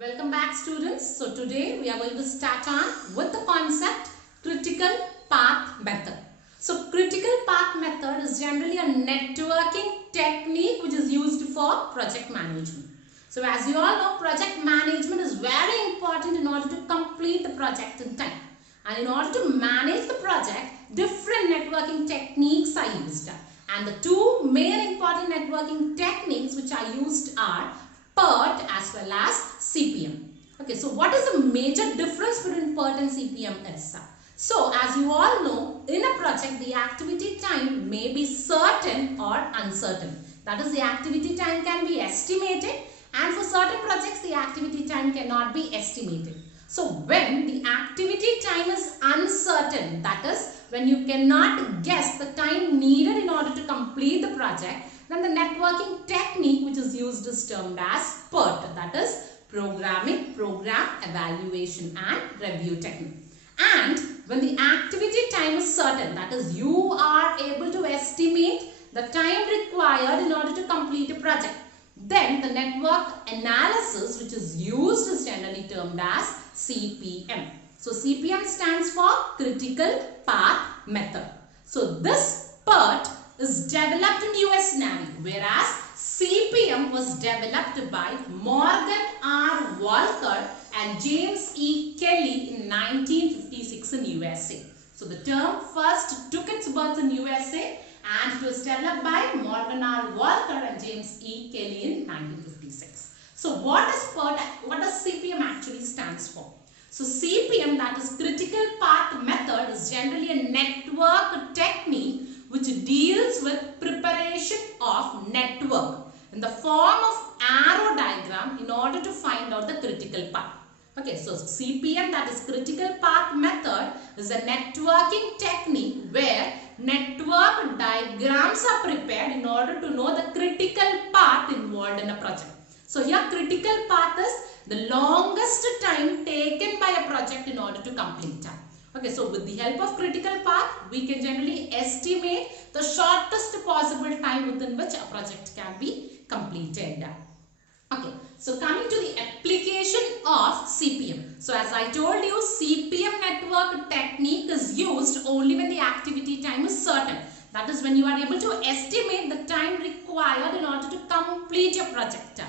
Welcome back, students. So today we are going to start on with the concept critical path method. So critical path method is generally a networking technique which is used for project management. So as you all know, project management is very important in order to complete the project in time. And in order to manage the project, different networking techniques are used. And the two main important networking techniques which are used are PERT as well as CPM. Okay, so what is the major difference between PERT and CPM is? So as you all know, in a project the activity time may be certain or uncertain. That is, the activity time can be estimated, and for certain projects the activity time cannot be estimated. So when the activity time is uncertain, that is when you cannot guess the time needed in order to complete the project, then the networking technique which is used is termed as PERT, that is Programming, Program, Evaluation and Review Technique. And when the activity time is certain, that is you are able to estimate the time required in order to complete a project, then the network analysis which is used is generally termed as CPM. So CPM stands for Critical Path Method. So this PERT is developed in US Navy, whereas CPM was developed by Morgan R. Walker and James E. Kelly in 1956 in USA. So the term first took its birth in USA and it was developed by Morgan R. Walker and James E. Kelly in 1956. So what does CPM actually stands for? So CPM, that is Critical Path Method, is generally a network technique which deals with preparation of network in the form of arrow diagram in order to find out the critical path. Okay, so CPM, that is Critical Path Method, is a networking technique where network diagrams are prepared in order to know the critical path involved in a project. So here critical path is the longest time taken by a project in order to complete it. Okay, so with the help of critical path, we can generally estimate the shortest possible time within which a project can be completed. Okay, so coming to the application of CPM. So as I told you, CPM network technique is used only when the activity time is certain. That is when you are able to estimate the time required in order to complete your project.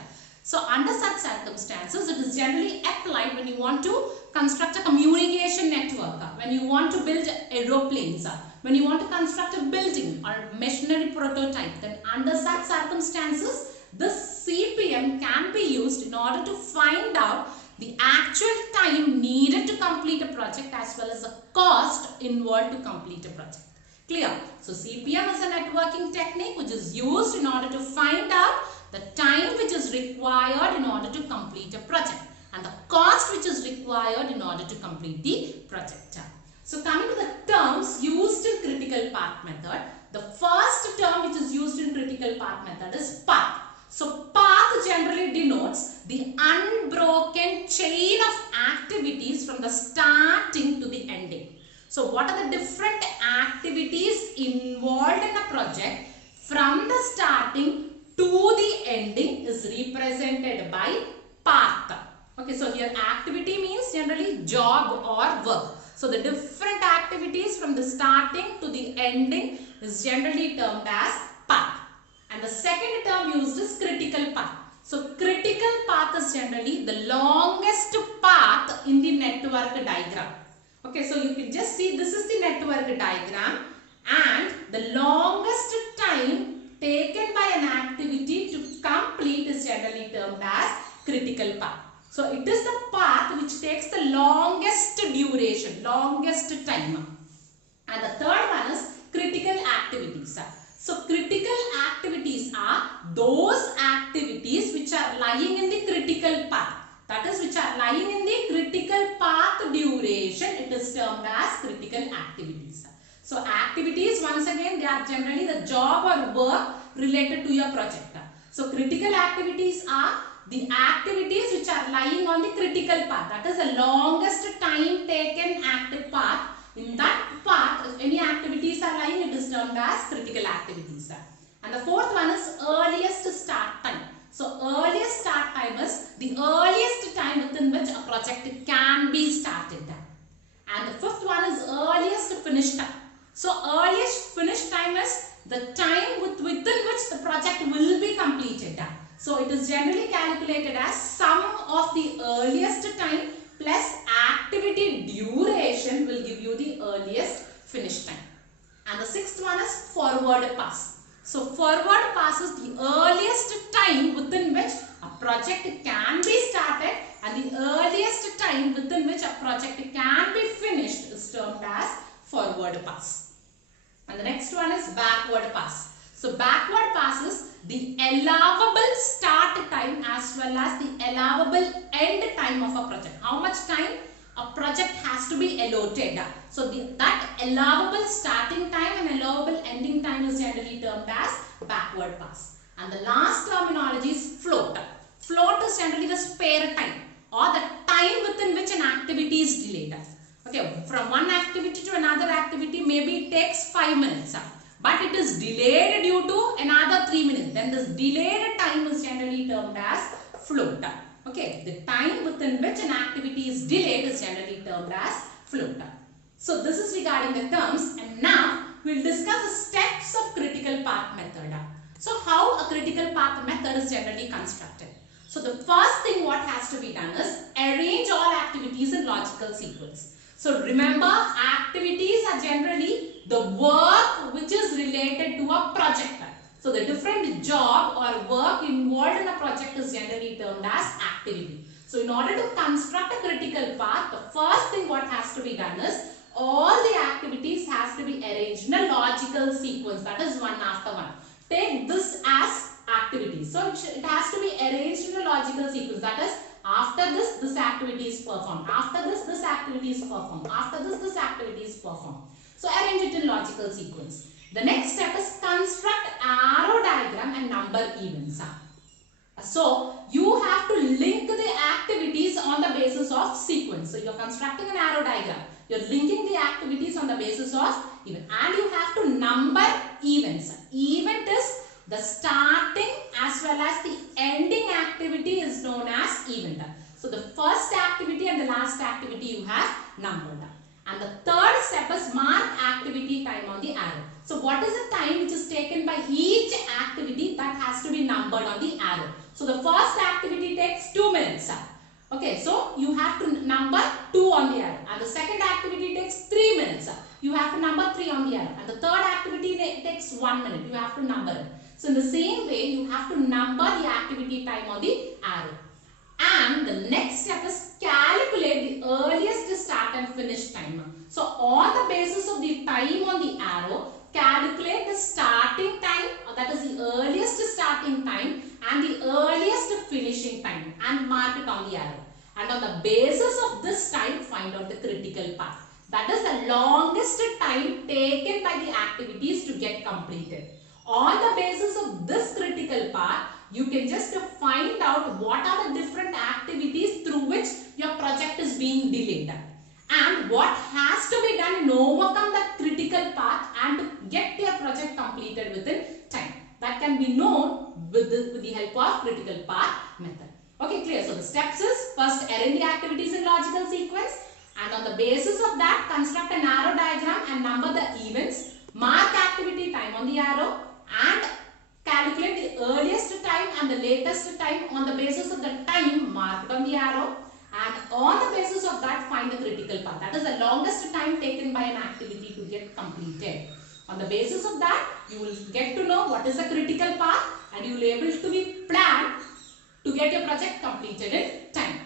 So under such circumstances, it is generally applied when you want to construct a communication network, when you want to build aeroplanes, when you want to construct a building or machinery prototype. Then under such circumstances, this CPM can be used in order to find out the actual time needed to complete a project as well as the cost involved to complete a project. Clear? So CPM is a networking technique which is used in order to find out the time which is required in order to complete a project and the cost which is required in order to complete the project. So coming to the terms used in critical path method, the first term which is used in critical path method is path. So path generally denotes the unbroken chain of activities from the starting to the ending. So what are the different activities involved in a project from the starting to the ending is represented by path. Okay, so here activity means generally job or work. So the different activities from the starting to the ending is generally termed as path. And the second term used is critical path. So critical path is generally the longest path in the network diagram. Okay, so you can just see this is the network diagram and the longest time taken by an activity to complete is generally termed as critical path. So it is the path which takes the longest duration, longest time. And the third one is critical activities. So critical activities are those activities which are lying in the critical path. That is, which are lying in the critical path duration. It is termed as critical activities. So activities, once again, they are generally the job or work related to your project. So critical activities are the activities which are lying on the critical path. That is the longest time taken active path. In that path, if any activities are lying, it is termed as critical activities. And the fourth one is earliest start time. So earliest start time is the earliest time within which a project can be started. And the fifth one is earliest finish time. So earliest finish time is the time within which the project will be completed. So it is generally calculated as sum of the earliest time plus activity duration will give you the earliest finish time. And the sixth one is forward pass. So forward pass is the earliest time within which a project can be started and the earliest time within which a project can be finished is termed as forward pass. And the next one is backward pass. So backward pass is the allowable start time as well as the allowable end time of a project. How much time a project has to be allotted. So that allowable starting time and allowable ending time is generally termed as backward pass. And the last terminology is float. Float is generally the spare time or the time within which an activity is delayed. Okay, from one activity to another activity maybe it takes 5 minutes. But it is delayed due to another 3 minutes. Then this delayed time is generally termed as float. Okay, the time within which an activity is delayed is generally termed as float. So this is regarding the terms, and now we will discuss the steps of critical path method. So how a critical path method is generally constructed. So the first thing what has to be done is arrange all activities in logical sequence. So remember, activities are generally the work which is related to a project. So the different job or work involved in a project is generally termed as activity. So in order to construct a critical path, the first thing what has to be done is all the activities has to be arranged in a logical sequence, that is one after one. Take this as activities. So it has to be arranged in a logical sequence, that is after this activity is performed, after this activity is performed, after this activity is performed. So arrange it in logical sequence. The next step is construct arrow diagram and number events. So you have to link the activities on the basis of sequence. So you are constructing an arrow diagram. You are linking the activities on the basis of event, and you have to number events. Event is the starting as well as the ending activity is known as event. So the first activity and the last activity you have numbered. And the third step is mark activity time on the arrow. So what is the time which is taken by each activity that has to be numbered on the arrow. So the first activity takes 2 minutes. Okay, so you have to number 2 on the arrow. And the second activity takes 3 minutes. You have to number 3 on the arrow. And the third activity takes 1 minute. You have to number it. So in the same way, you have to number the activity time on the arrow. And the next step is calculate the earliest start and finish time. So on the basis of the time on the arrow, calculate the starting time, that is the earliest starting time and the earliest finishing time, and mark it on the arrow. And on the basis of this time, find out the critical path. That is the longest time taken by the activities to get completed. On the basis of this critical path, you can just find out what are the different activities through which your project is being delayed and what has to be done to overcome that critical path and to get your project completed within time. That can be known with the help of critical path method. Okay, clear? So the steps is first arrange the activities in logical sequence, and on the basis of that construct an arrow diagram and number the events, mark activity time on the arrow, and calculate the earliest time and the latest time on the basis of the time marked on the arrow, and on the basis of that find the critical path. That is the longest time taken by an activity to get completed. On the basis of that, you will get to know what is the critical path and you will be able to be planned to get your project completed in time.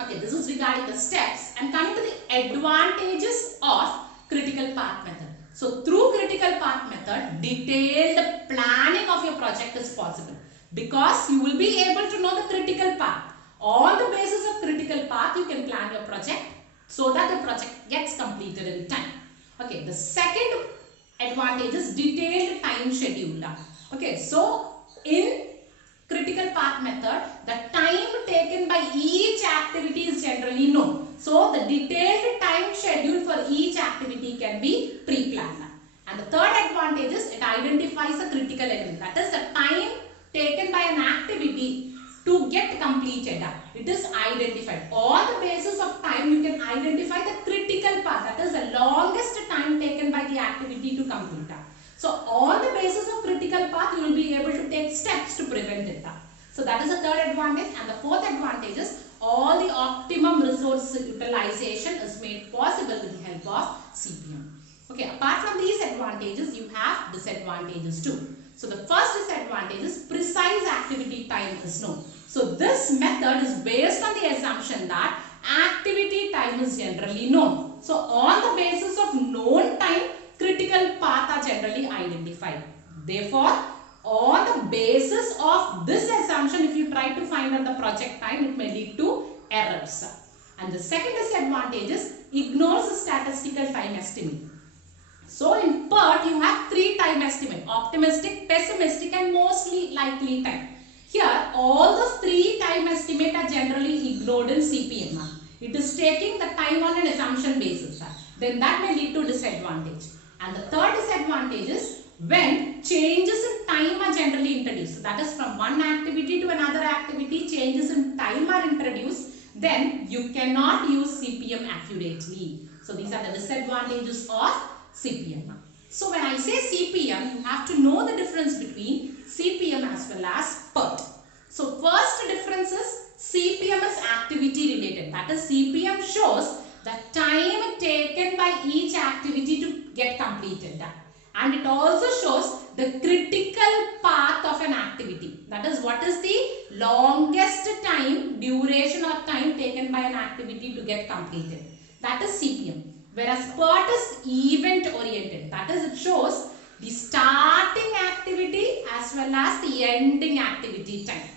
Okay, this is regarding the steps, and coming to the advantages of critical path method. So through critical path method, detailed planning of your project is possible because you will be able to know the critical path. On the basis of critical path, you can plan your project so that the project gets completed in time. Okay, the second advantage is detailed time schedule. Okay, so in critical path method, the time taken by each activity is generally known. So the detailed time schedule for each activity can be pre-planned. And the third advantage is it identifies the critical element. That is the time taken by an activity to get completed. It is identified. On the basis of time, you can identify the critical path. That is the longest time taken by the activity to complete. So on the basis of critical path, you will be able to take steps to prevent it. So that is the third advantage. And the fourth advantage is all the optimum resource utilization is made possible with the help of CPM. Okay, apart from these advantages, you have disadvantages too. So the first disadvantage is precise activity time is known. So this method is based on the assumption that activity time is generally known. So on the basis of known time, critical paths are generally identified. Therefore, on the basis of this assumption, if you try to find out the project time, it may lead to errors. And the second disadvantage is ignores the statistical time estimate. So in PERT, you have three time estimate: optimistic, pessimistic and mostly likely time. Here, all those three time estimate are generally ignored in CPM. It is taking the time on an assumption basis. Then that may lead to disadvantage. And the third disadvantage is when changes in time are generally introduced. That is, from one activity to another activity, changes in time are introduced, then you cannot use CPM accurately. So these are the disadvantages of CPM. So when I say CPM, you have to know the difference between CPM as well as PERT. So first difference is CPM is activity related. That is, CPM shows the time taken by each activity to get completed. And it also shows the critical path of an activity. That is, what is the longest time, duration or time taken by an activity to get completed. That is CPM. Whereas PERT is event oriented. That is, it shows the starting activity as well as the ending activity time.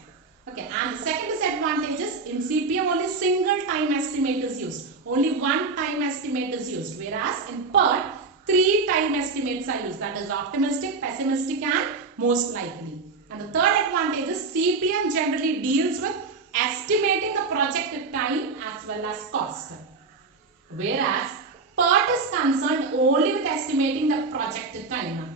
Okay, and the second disadvantage is in CPM only single time estimate is used. Only one time estimate is used. Whereas in PERT, three time estimates are used. That is optimistic, pessimistic and most likely. And the third advantage is CPM generally deals with estimating the project time as well as cost. Whereas PERT is concerned only with estimating the project time.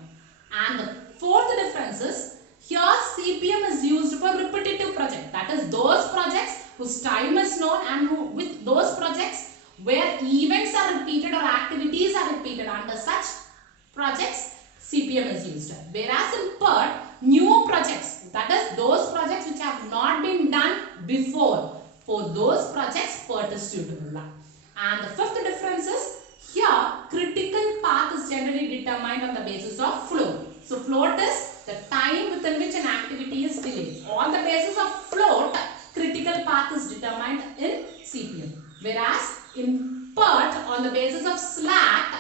And the fourth difference is here CPM is used for repetitive projects. That is, those projects whose time is known and with those projects where events are repeated or activities are repeated. Under such projects, CPM is used. Whereas in PERT, new projects, that is those projects which have not been done before, for those projects PERT is suitable. And the fifth difference is here critical path is generally determined on the basis of float. So float is the time within which an activity is delayed. On the basis of float, critical path is determined in CPM. Whereas in PERT, on the basis of slack,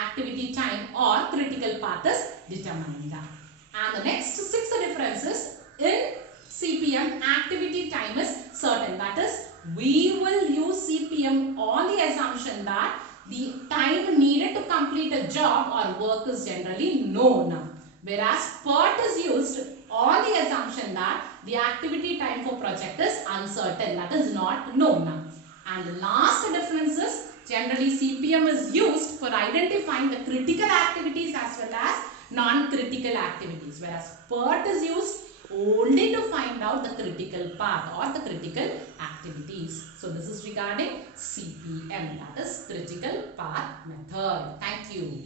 activity time or critical path is determined. And the next sixth difference is in CPM, activity time is certain. That is, we will use CPM on the assumption that the time needed to complete a job or work is generally known. Whereas PERT is used on the assumption that the activity time for project is uncertain. That is not known. And the last difference is generally CPM is used for identifying the critical activities as well as non-critical activities. Whereas PERT is used only to find out the critical path or the critical activities. So this is regarding CPM, that is critical path method. Thank you.